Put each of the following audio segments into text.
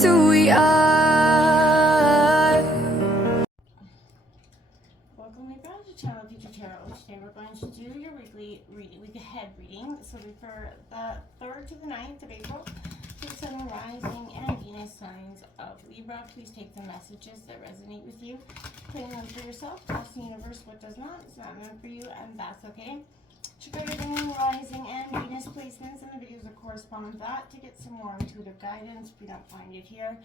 just who we are. Welcome Libra to Channel Future Tarot. Today we're going to do your weekly week ahead reading. So for the 3rd to the 9th of April, to the Sun, Rising, and Venus signs of Libra. Please take the messages that resonate with you, claim them for yourself. Ask the universe what does not. It's not meant for you, and that's okay. Check out your Moon, Rising, and Venus placements and the videos that correspond with that to get some more intuitive guidance if you don't find it here.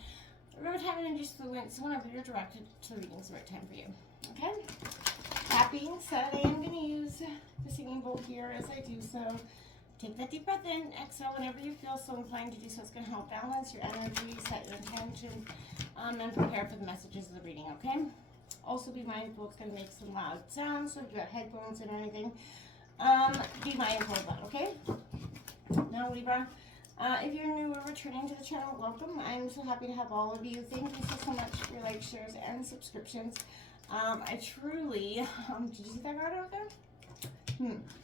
Remember to have an energy fluence whenever you're directed to the readings the right time for you. Okay? That being said, I am going to use the singing bowl here as I do so. Take that deep breath in, exhale whenever you feel so inclined to do so. It's going to help balance your energy, set your intention, and prepare for the messages of the reading, okay? Also be mindful it's going to make some loud sounds, so if you have headphones and anything, be mindful of that, okay? Now, Libra, if you're new or returning to the channel, welcome. I'm so happy to have all of you. Thank you so much for your likes, shares, and subscriptions. I truly, did you see that card out there?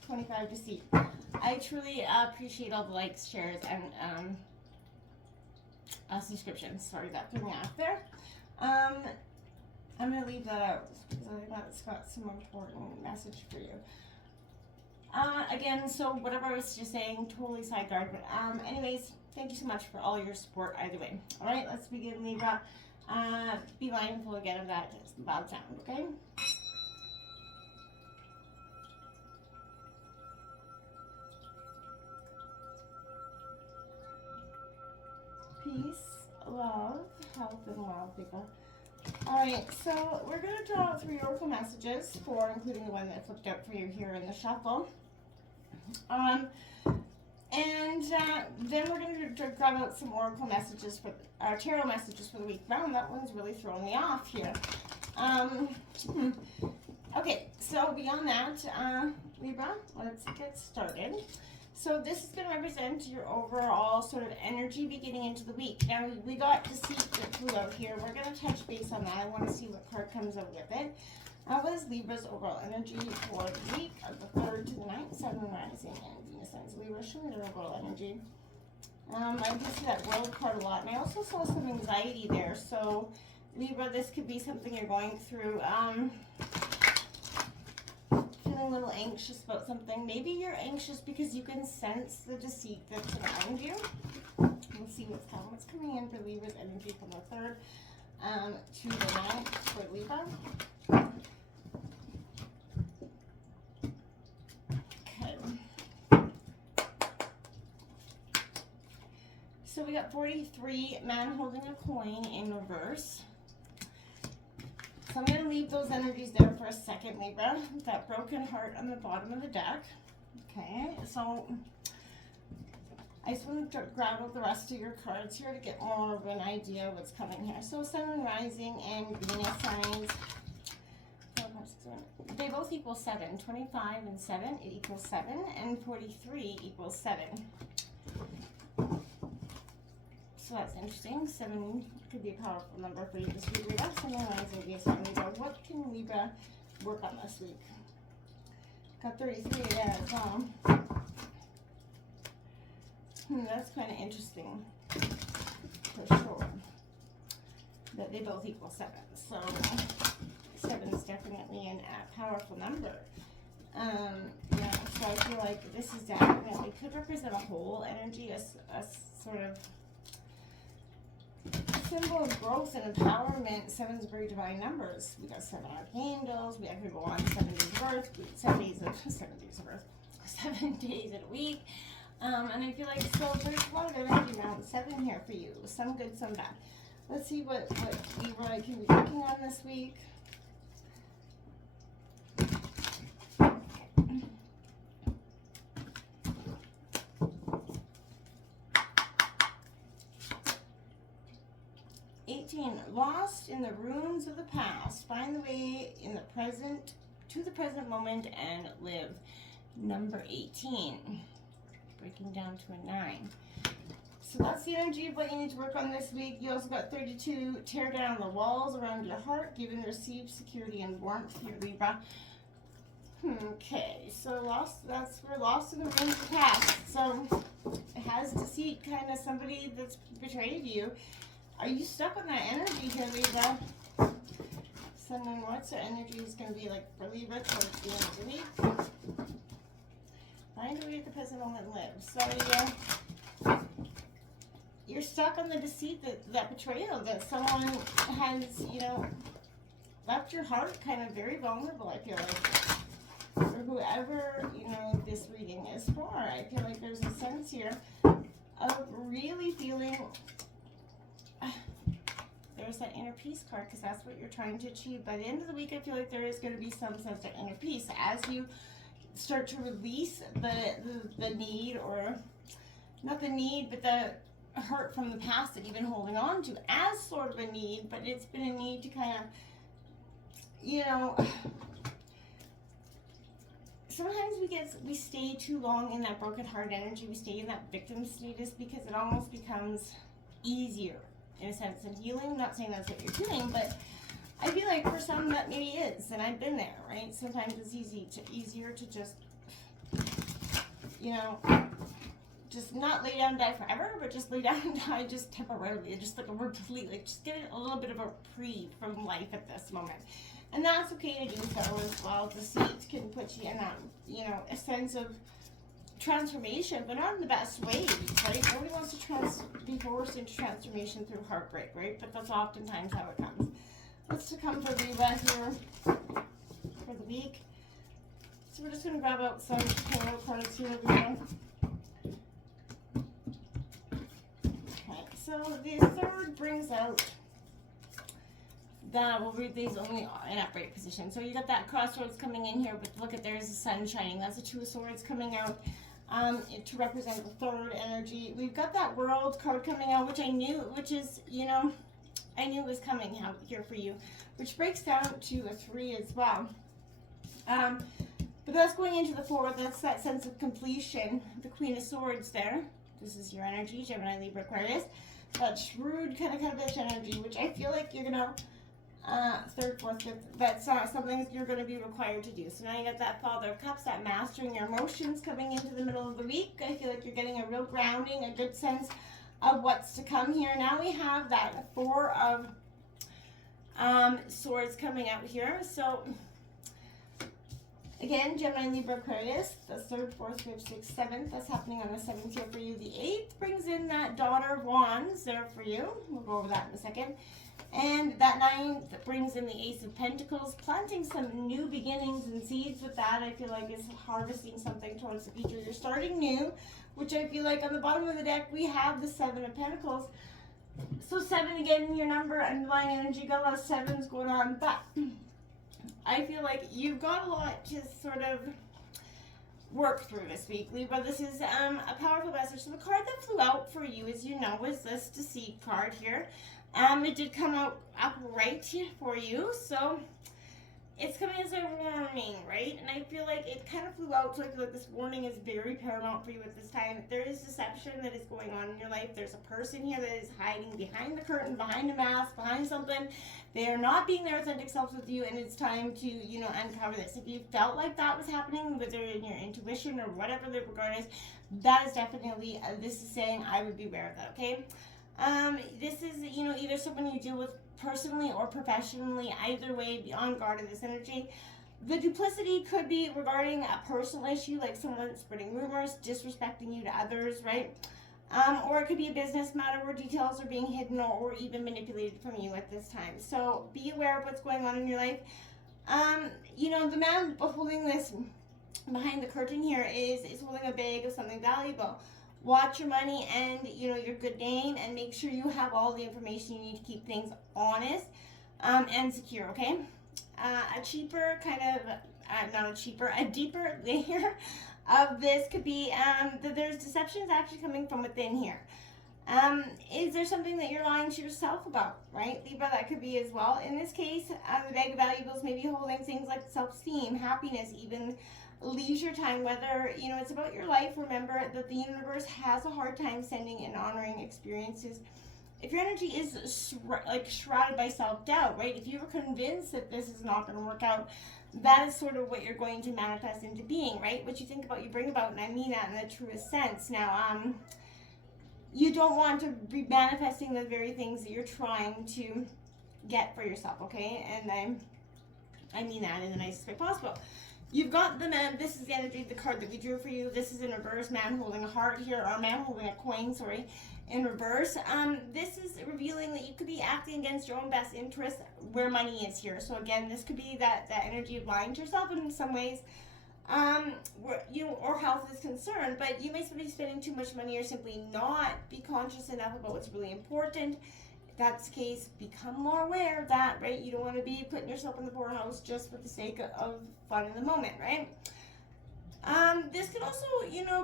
25 to see. I truly appreciate all the likes, shares, and subscriptions. Sorry, that threw me off there. I'm going to leave that out because I think that's got some important message for you. Again, so whatever I was just saying, totally sideguard, but anyways, thank you so much for all your support either way. All right, let's begin, Libra. Be mindful again of that loud sound, okay? Peace, love, health, and wealth, people. Alright, so we're going to draw 3 oracle messages, 4 including the one that I flipped out for you here in the shuffle. Then we're going to grab out some oracle messages for our tarot messages for the week. Wow, that one's really throwing me off here. Okay, so beyond that, Libra, let's get started. So this is going to represent your overall sort of energy beginning into the week. Now, we got Deceit that flew out here. We're going to touch base on that. I want to see what card comes out with it. What is Libra's overall energy for the week of the 3rd to the 9th, Sun, Rising, and Venus signs? Libra, show me their overall energy. I do see that World card a lot, and I also saw some anxiety there. So, Libra, this could be something you're going through. Feeling a little anxious about something. Maybe you're anxious because you can sense the deceit that's around you. Let's see what's coming. What's coming in for Libra's energy from the 3rd to the 9th for Libra. Okay. So we got 43, man holding a coin in reverse. So I'm going to leave those energies there for a second, Libra, with that broken heart on the bottom of the deck. Okay, so I just want to grab out the rest of your cards here to get more of an idea of what's coming here. So Sun, Rising, and Venus signs, they both equal 7. 25 and 7, it equals 7, and 43 equals 7. So that's interesting. 7 could be a powerful number for you this week. Libra, Sun, Rising, Venus, and Libra. What can Libra work on this week? Got 33 there as well. That's kind of interesting, for sure, that they both equal 7. So 7 is definitely a powerful number. Yeah, so I feel like this is definitely, could represent a whole energy, a sort of symbol of growth and empowerment. 7 is very divine numbers. We got 7 archangels. I could go on 7 days of birth, 7 days of birth, 7 days in a week. And I feel like so there's a lot of energy around 7 here for you. Some good, some bad. Let's see what Libra can be working on this week. 18, lost in the ruins of the past. Find the way in the present, to the present moment, and live. Number 18. Breaking down to a 9. So that's the energy of what you need to work on this week. You also got 32, tear down the walls around your heart, give and receive security and warmth, your Libra. Okay, so we're lost in the ruins of the past. So it has deceit, kind of somebody that's betrayed you. Are you stuck on that energy here, Libra? Sun and what's their energy is going to be like for Libra towards the end of the week? Find a way at the present moment and live. So you're stuck on the deceit, that betrayal, that someone has, left your heart kind of very vulnerable, I feel like. For whoever, this reading is for. I feel like there's a sense here of really feeling there's that inner peace card, because that's what you're trying to achieve. By the end of the week, I feel like there is going to be some sense of inner peace as you start to release the need, or not the need, but the hurt from the past that you've been holding on to as sort of a need, but it's been a need to kind of, sometimes we stay too long in that broken heart energy. We stay in that victim status because it almost becomes easier in a sense of healing. I'm not saying that's what you're doing, but I feel like for some that maybe is, and I've been there, right? Sometimes it's easier to just, just not lay down and die forever, but just lay down and die just temporarily, just like just get a little bit of a reprieve from life at this moment. And that's okay to do so as well. Deceit can put you in that, a sense of transformation, but not in the best way, right? Nobody wants to be forced into transformation through heartbreak, right? But that's oftentimes how it comes. What's to come for Libra here for the week? So we're just going to grab out some tarot cards here, everyone. Okay, so the third brings out that we'll read these only in upright position. So you got that crossroads coming in here, but look at, there's the sun shining. That's the Two of Swords coming out to represent the third energy. We've got that World card coming out, which I knew was coming out here for you, which breaks down to a 3 as well. But that's going into the 4. That's that sense of completion. The Queen of Swords there. This is your energy, Gemini, Libra, Aquarius. That shrewd kind of bitch energy, which I feel like you're gonna third, fourth, fifth, that's something you're going to be required to do. So now you got that Father of Cups, that mastering your emotions coming into the middle of the week. I feel like you're getting a real grounding, a good sense of what's to come here. Now we have that 4 of Swords coming out here. So again, Gemini, Libra, Aquarius, that's 3rd, 4th, 5th, 6th, 7th. That's happening on the 7th here for you. The 8th brings in that Daughter of Wands there for you. We'll go over that in a second. And that 9th brings in the Ace of Pentacles, planting some new beginnings and seeds with that. I feel like is harvesting something towards the future. You're starting new, which I feel like on the bottom of the deck, we have the 7 of Pentacles. So 7, again, your number, underlying energy, got a lot of 7s going on. But I feel like you've got a lot to sort of work through this week, Libra. This is a powerful message. So the card that flew out for you, as you know, is this Deceit card here. It did come out upright for you, so it's coming as a warning, right? And I feel like it kind of flew out, so I feel like this warning is very paramount for you at this time. There is deception that is going on in your life. There's a person here that is hiding behind the curtain, behind a mask, behind something. They are not being their authentic selves with you, and it's time to, uncover this. If you felt like that was happening, whether in your intuition or whatever the regard is, that is definitely, this is saying I would be aware of that, okay? This is, either someone you deal with personally or professionally. Either way, be on guard of this energy. The duplicity could be regarding a personal issue, like someone spreading rumors, disrespecting you to others, right? Or it could be a business matter where details are being hidden or even manipulated from you at this time. So be aware of what's going on in your life. The man holding this behind the curtain here is holding a bag of something valuable. Watch your money and, your good name, and make sure you have all the information you need to keep things honest and secure, okay? A deeper layer of this could be that there's deceptions actually coming from within here. Is there something that you're lying to yourself about, right, Libra? That could be as well. In this case, the bag of valuables may be holding things like self-esteem, happiness, even leisure time, whether it's about your life. Remember that the universe has a hard time sending and honoring experiences. If your energy is shrouded by self-doubt, right? If you were convinced that this is not going to work out, that is sort of what you're going to manifest into being, right? What you think about, you bring about, and I mean that in the truest sense. Now, you don't want to be manifesting the very things that you're trying to get for yourself, okay? And I mean that in the nicest way possible. You've got the man. This is the energy, the card that we drew for you. This is in reverse. Man holding a heart here, or man holding a coin. Sorry, in reverse. This is revealing that you could be acting against your own best interest where money is here. So again, this could be that energy of lying to yourself in some ways. Where you or health is concerned, but you may be spending too much money or simply not be conscious enough about what's really important. If that's the case, become more aware of that, right? You don't want to be putting yourself in the poorhouse just for the sake of fun in the moment, right? This could also,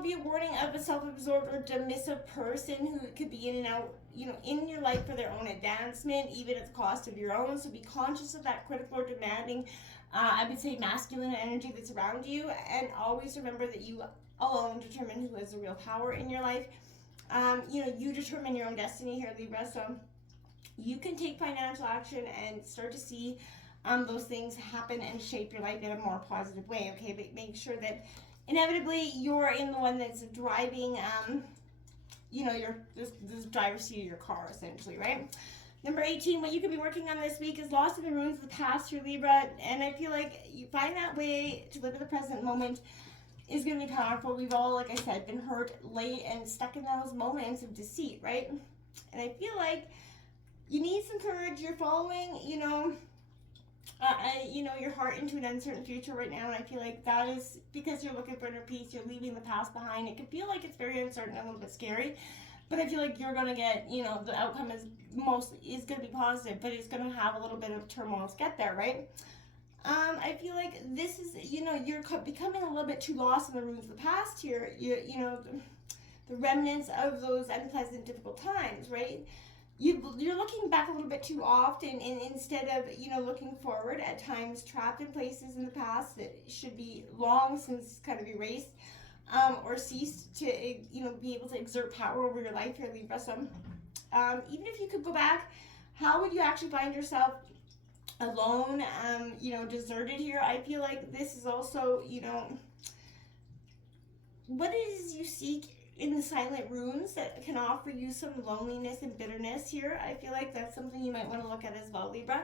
be a warning of a self-absorbed or dismissive person who could be in and out, in your life for their own advancement, even at the cost of your own. So be conscious of that critical or demanding, I would say, masculine energy that's around you, and always remember that you alone determine who has the real power in your life. You determine your own destiny here, Libra. So you can take financial action and start to see those things happen and shape your life in a more positive way, okay? But make sure that inevitably you're in the one that's driving, this driver's seat of your car, essentially, right? Number 18, what you could be working on this week is loss of the ruins of the past, your Libra, and I feel like you find that way to live in the present moment is going to be powerful. We've all, like I said, been hurt, late, and stuck in those moments of deceit, right? And I feel like you need some courage. You're following, your heart into an uncertain future right now, and I feel like that is because you're looking for inner peace. You're leaving the past behind. It can feel like it's very uncertain and a little bit scary, but I feel like you're gonna get, the outcome is gonna be positive, but it's gonna have a little bit of turmoil to get there, right? I feel like this is, you're becoming a little bit too lost in the ruins of the past here. The remnants of those unpleasant, difficult times, right? You're looking back a little bit too often, and instead of looking forward, at times trapped in places in the past that should be long since kind of erased, or ceased to be able to exert power over your life here, Libra. So even if you could go back, how would you actually find yourself alone, deserted here? I feel like this is also what it is you seek in the silent runes that can offer you some loneliness and bitterness here. I feel like that's something you might want to look at as well, Libra.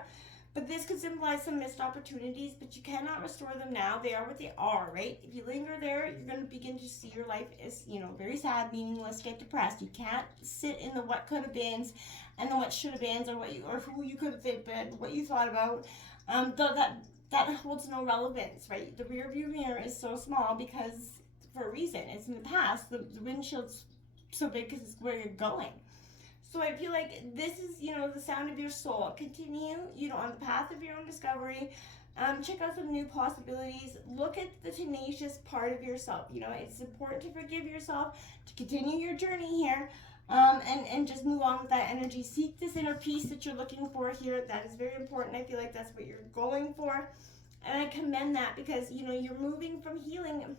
But this could symbolize some missed opportunities, but you cannot restore them now. They are what they are, right? If you linger there, you're going to begin to see your life as, very sad, meaningless, get depressed. You can't sit in the what could have beens and the what should have beens, or who you could have been, what you thought about. That holds no relevance, right? The rear view mirror is so small because for a reason. It's in the past. The windshield's so big because it's where you're going. So I feel like this is, the sound of your soul. Continue, on the path of your own discovery. Check out some new possibilities. Look at the tenacious part of yourself. It's important to forgive yourself, to continue your journey here, and just move on with that energy. Seek this inner peace that you're looking for here. That is very important. I feel like that's what you're going for. And I commend that because, you're moving from healing,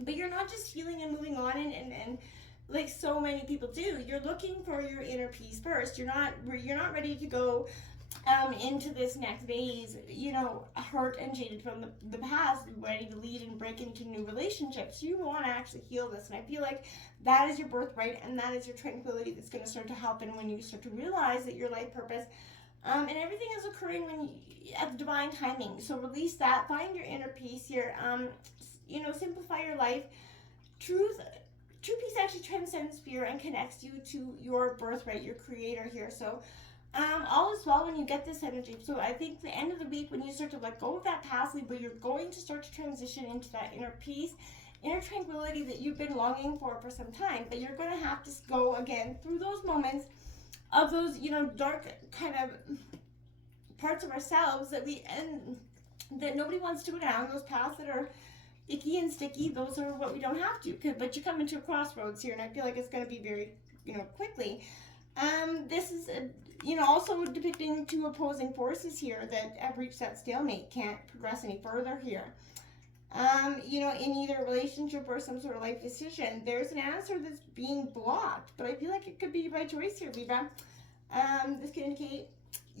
but you're not just healing and moving on and like so many people do. You're looking for your inner peace first. You're not ready to go into this next phase, hurt and jaded from the past, ready to lead and break into new relationships. You want to actually heal this, and I feel like that is your birthright, and that is your tranquility that's going to start to happen when you start to realize that your life purpose and everything is occurring at the divine timing. So release that, find your inner peace here. Simplify your life. True peace actually transcends fear and connects you to your birthright, your creator here. So all is well when you get this energy. So I think the end of the week, when you start to let go of that past, but you're going to start to transition into that inner peace, inner tranquility that you've been longing for some time. But you're going to have to go again through those moments of those, dark kind of parts of ourselves that nobody wants to go down, those paths that are icky and sticky. Those are what we don't have to, but you come into a crossroads here, and I feel like it's going to be very, quickly. This is, also depicting two opposing forces here that have reached that stalemate, can't progress any further here. In either a relationship or some sort of life decision, there's an answer that's being blocked, but I feel like it could be by choice here, Libra. This could indicate,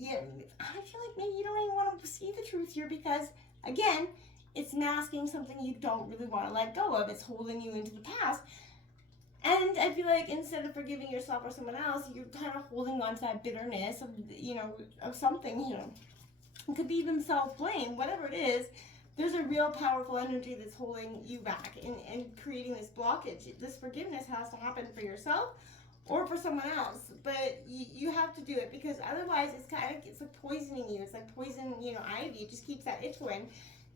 I feel like maybe you don't even want to see the truth here because, again, it's masking something you don't really want to let go of. It's holding you into the past. And I feel like instead of forgiving yourself or someone else, you're kind of holding on to that bitterness of, of something, It could be even self-blame, whatever it is. There's a real powerful energy that's holding you back and creating this blockage. This forgiveness has to happen for yourself or for someone else, but you have to do it, because otherwise it's like poisoning you. It's like poison, ivy. It just keeps that itch going.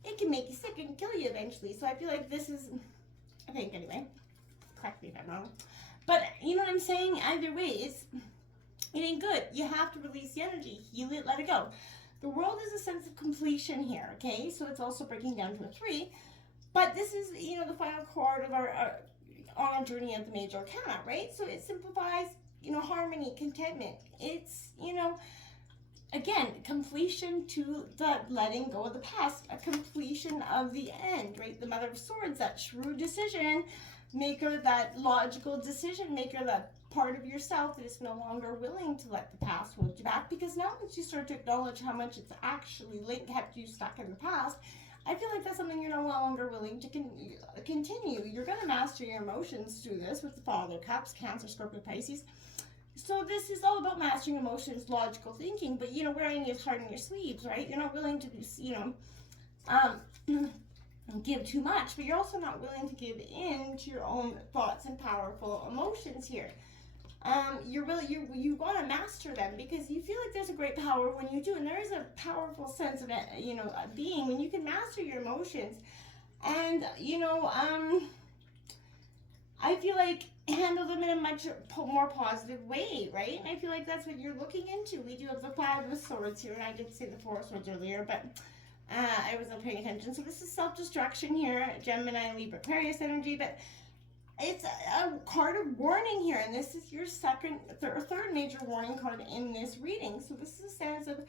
It can make you sick and kill you eventually. So I feel like this is, I think anyway, correct me if I'm wrong, but you know what I'm saying? Either way, it ain't good. You have to release the energy, heal it, let it go. The world is a sense of completion here, okay? So it's also breaking down to a 3. But this is, the final chord of on our journey of the major arcana, right? So it simplifies, harmony, contentment. It's, again, completion to the letting go of the past, a completion of the end, right? The Mother of Swords, that shrewd decision maker, that logical decision maker, that part of yourself that is no longer willing to let the past hold you back, because now that you start to acknowledge how much it's actually kept you stuck in the past, I feel like that's something you're no longer willing to continue. You're going to master your emotions through this with the Father of Cups, Cancer, Scorpio, Pisces. So this is all about mastering emotions, logical thinking, but wearing your heart on your sleeves, right? You're not willing to give too much, but you're also not willing to give in to your own thoughts and powerful emotions here. You want to master them, because you feel like there's a great power when you do, and there is a powerful sense of being when you can master your emotions, and I feel like handle them in a much more positive way, right? And I feel like that's what you're looking into. We do have the 5 of Swords here, and I did say the 4 of Swords earlier, but I wasn't paying attention. So this is self-destruction here, Gemini, Libra, Aquarius energy, but it's a card of warning here, and this is your third major warning card in this reading. So this is a sense of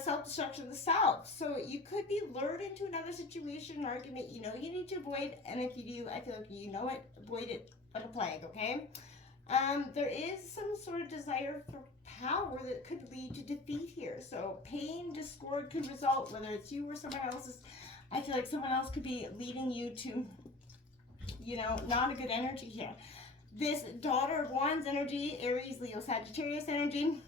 self-destruction of the self. So you could be lured into another situation, argument you need to avoid, and if you do, I feel like avoid it like a plague, okay? There is some sort of desire for power that could lead to defeat here. So pain, discord could result, whether it's you or someone else's. I feel like someone else could be leading you to not a good energy here. This Daughter of Wands energy, Aries, Leo, Sagittarius energy.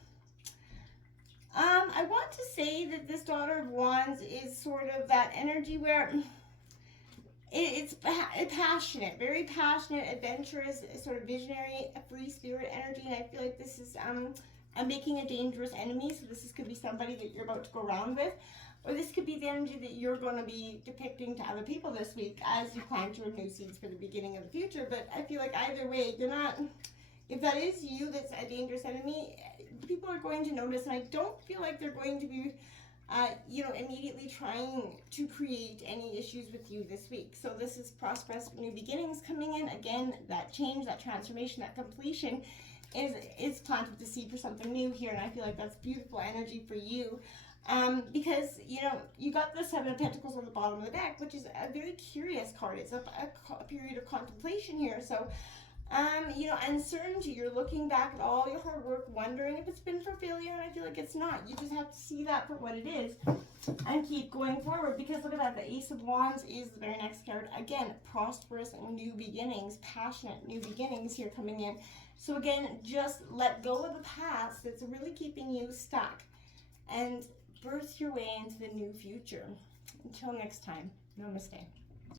I want to say that this Daughter of Wands is sort of that energy where it's passionate, very passionate, adventurous, sort of visionary, a free spirit energy, and I feel like this is making a dangerous enemy. So this could be somebody that you're about to go around with, or this could be the energy that you're going to be depicting to other people this week as you plant your new seeds for the beginning of the future. But I feel like either way, you're not, if that is you, that's a dangerous enemy, people are going to notice, and I don't feel like they're going to be, immediately trying to create any issues with you this week. So this is prosperous new beginnings coming in. Again, that change, that transformation, that completion is planted the seed for something new here, and I feel like that's beautiful energy for you. Because, you got the 7 of Pentacles on the bottom of the deck, which is a very curious card. It's a period of contemplation here. So, uncertainty. You're looking back at all your hard work, wondering if it's been for failure, and I feel like it's not. You just have to see that for what it is and keep going forward, because look at that. The Ace of Wands is the very next card. Again, prosperous new beginnings, passionate new beginnings here coming in. So again, just let go of the past that's really keeping you stuck and birth your way into the new future. Until next time, namaste.